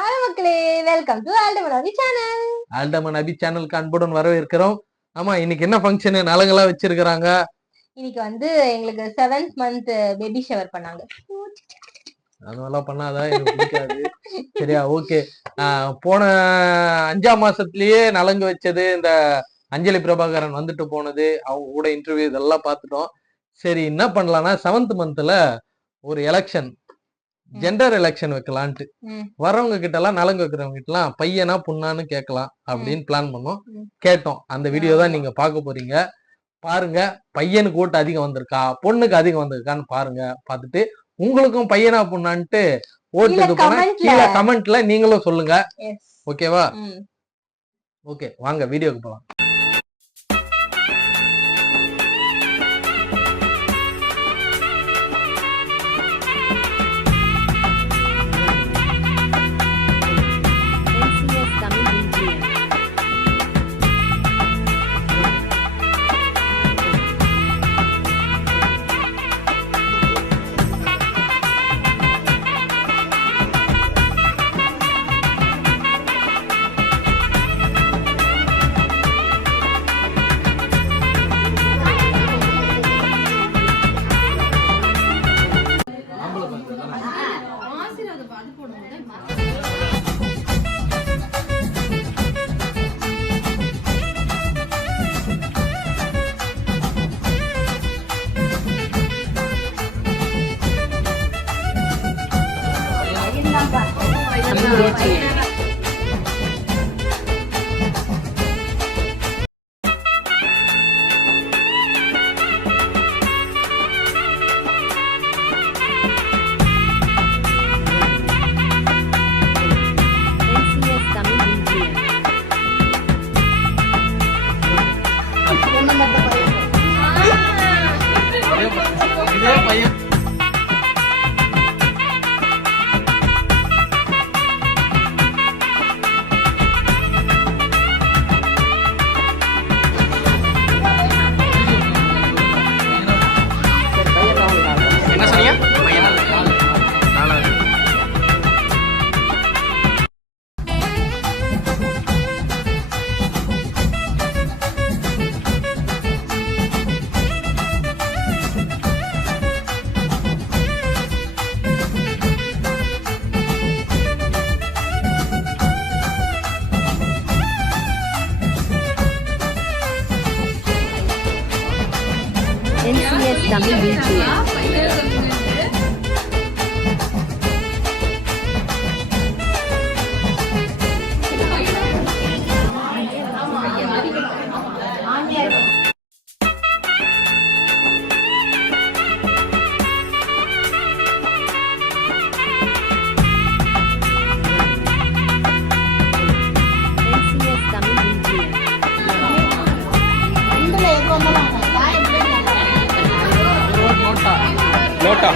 Hi மக்களே, welcome to ஆல்டமன் Abhi channel. ஆல்டமன் அபி சேனலுக்கு அன்புடன் வரவேற்கிறோம். ஆமா, இன்னைக்கு என்ன ஃபங்க்ஷன் நலங்களா வச்சிருக்காங்க? இன்னைக்கு எங்களுக்கு 7th மந்த் பேபி ஷவர் பண்ணாங்க. அதெல்லாம் பண்ணாதான் எனக்கு பிடிக்காது. சரியா, ஓகே. போன 5ஆம் மாசத்துலயே நலங்கு வச்சது, இந்த அஞ்சலி பிரபாகரன் வந்துட்டு போனது, அவங்க கூட இன்டர்வியூ இதெல்லாம் பார்த்துட்டோம். சரி, என்ன பண்ணலாம்னா 7th மந்த்ல ஒரு எலெக்ஷன், ஜெண்டர் எலெக்ஷன் வைக்கலான்ட்டு வர்றவங்க கிட்ட எல்லாம், நலங்கு வைக்கிறவங்க கிட்ட எல்லாம் பையனா பொண்ணான்னு கேட்கலாம் அப்படின்னு பிளான் பண்ணோம். கேட்டோம். அந்த வீடியோ தான் நீங்க பார்க்க போறீங்க. பாருங்க, பையனுக்கு ஓட்டு அதிகம் வந்திருக்கா பொண்ணுக்கு அதிகம் வந்திருக்கான்னு பாருங்க. பார்த்துட்டு உங்களுக்கும் பையனா பொண்ணான்ட்டு ஓட்டுக்கு போனா கீழே கமெண்ட்ல நீங்களும் சொல்லுங்க. ஓகேவா? ஓகே, வாங்க வீடியோக்கு போலாம். NCS Tamil BGM. Lota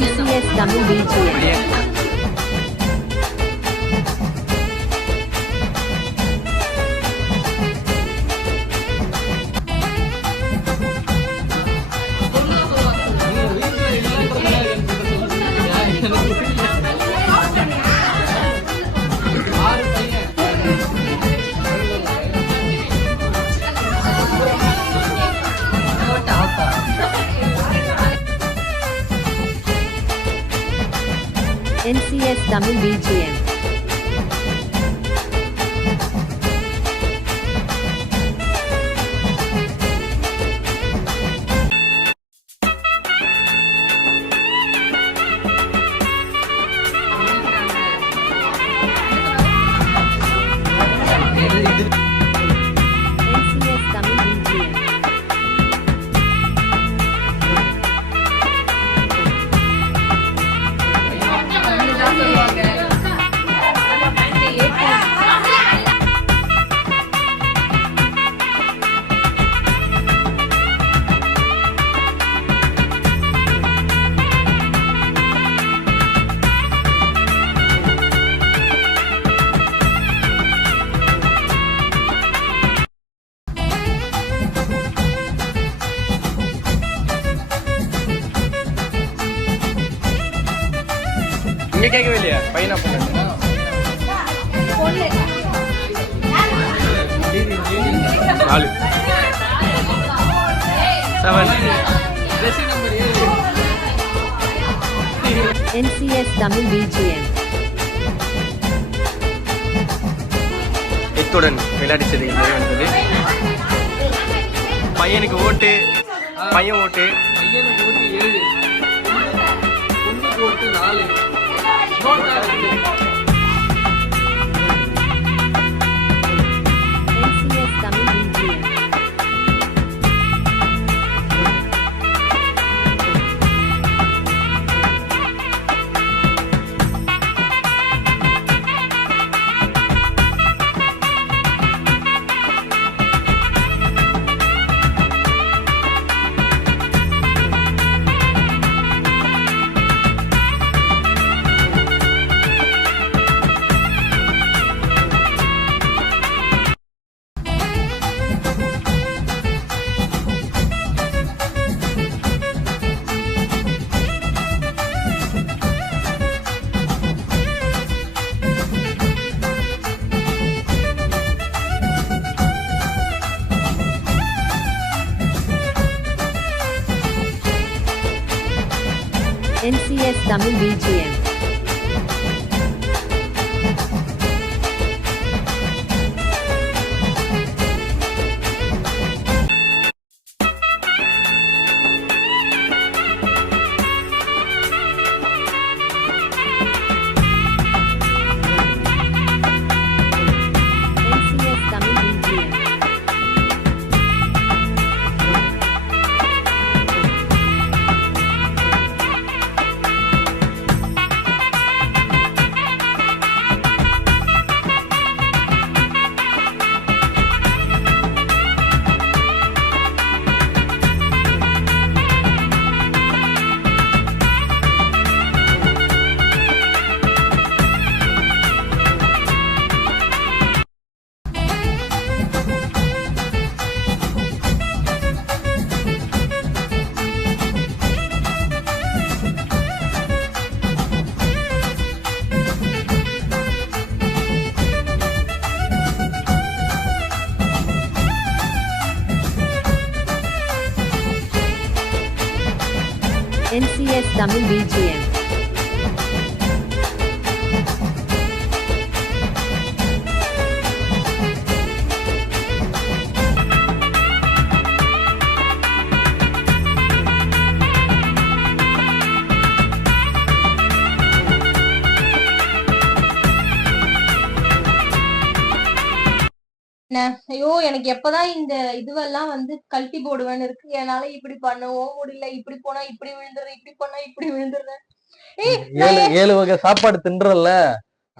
NCS Tamil BGM. NCS Tamil BGM. NCS Tamil BGM. இங்க கேட்கவே இல்லையா பையனா பொண்ணு நாலு 7 NCS Tamil BGM. இத்துடன் விளையாடி செய்திகள் நிறைவடைந்தது. பையனுக்கு ஓட்டு பையன் ஓட்டு பையனுக்கு ஓட்டு 7 பொண்ணுக்கு ஓட்டு 4 NCS Tamil BGM. NCS Tamil BGM. NCS Tamil BGM. NCS Tamil BGM. ஐயோ எனக்கு எப்பதான் இந்த இதுவெல்லாம் வந்து கழட்டி போடுவேன்னு இருக்கு. என்னால இப்படி பண்ணவும் முடியல. இப்படி போனா இப்படி விழுந்துடுறேன், இப்படி போனா இப்படி விழுந்துடுறேன். ஏழு வகை சாப்பாடு தின்றல்ல,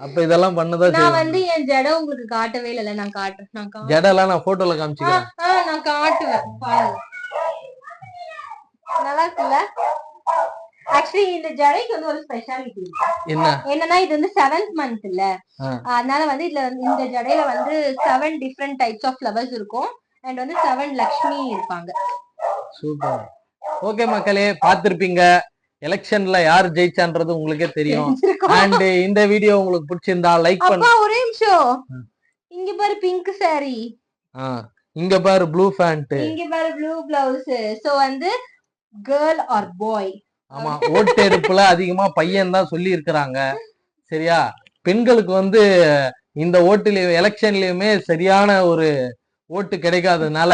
அப்ப இதெல்லாம் பண்ணதான் நான் வந்து என் ஜடை உங்களுக்கு காட்டவே இல்ல. நான் காட்டுறேன். ஜடெல்லாம் நான் போட்டோல காமிச்சுக்கிறேன். நான் காட்டுவேன் பாருங்க. நல்லா இருக்குல்ல? ஆக்சுவலி இந்த ஜடைக்கு வந்து ஒரு ஸ்பெஷாலிட்டி என்னன்னா இது வந்து 7th மந்த் இல்ல, அதனால வந்து இதுல இந்த ஜடையில வந்து 7 டிஃபரெண்ட் டைப்ஸ் ஆஃப் ஃப்ளவர்ஸ் இருக்கும். அண்ட் வந்து 7 லக்ஷ்மி இருப்பாங்க. சூப்பர். ஓகே மக்களே, பாத்திருப்பீங்க எலெக்ஷன்ல யார் ஜெயிச்சான்றது உங்களுக்கே தெரியும். அண்ட் இந்த வீடியோ உங்களுக்கு பிடிச்சிருந்தா லைக் பண்ணுங்க. ஒரே நிமிஷம், இங்க பாரு பிங்க் சாரி, இங்க பாரு ப்ளூ பேண்ட், இங்க பாரு ப்ளூ பிளவுஸ். சோ வந்து கேர்ள் ஆர் பாய். ஆமா, ஓட்டு எடுப்புல அதிகமா பையன் தான் சொல்லி இருக்கிறாங்க. சரியா, பெண்களுக்கு வந்து இந்த ஓட்டுலயும் எலெக்ஷன்லயுமே சரியான ஒரு ஓட்டு கிடைக்காததுனால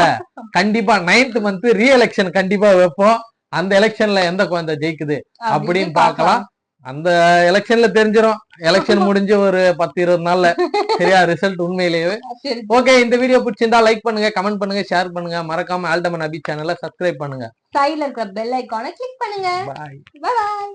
கண்டிப்பா 9th மந்த் ரீ எலெக்ஷன் கண்டிப்பா வைப்போம். அந்த எலெக்ஷன்ல எந்த குழந்தை ஜெயிக்குது அப்படின்னு பார்க்கலாம். அந்த எலெக்ஷன்ல தெரிஞ்சிரும். எலெக்ஷன் முடிஞ்சு ஒரு 10-20 நாள்ல சரியா ரிசல்ட் உண்மையிலேயே. சரி ஓகே, இந்த வீடியோ பிடிச்சிருந்தா லைக் பண்ணுங்க, கமெண்ட் பண்ணுங்க, ஷேர் பண்ணுங்க, மறக்காம ஆல்டமன் அபி சேனலை சப்ஸ்கிரைப் பண்ணுங்க. சைடுல இருக்கிற பெல் ஐகானை கிளிக் பண்ணுங்க. பாய். பை.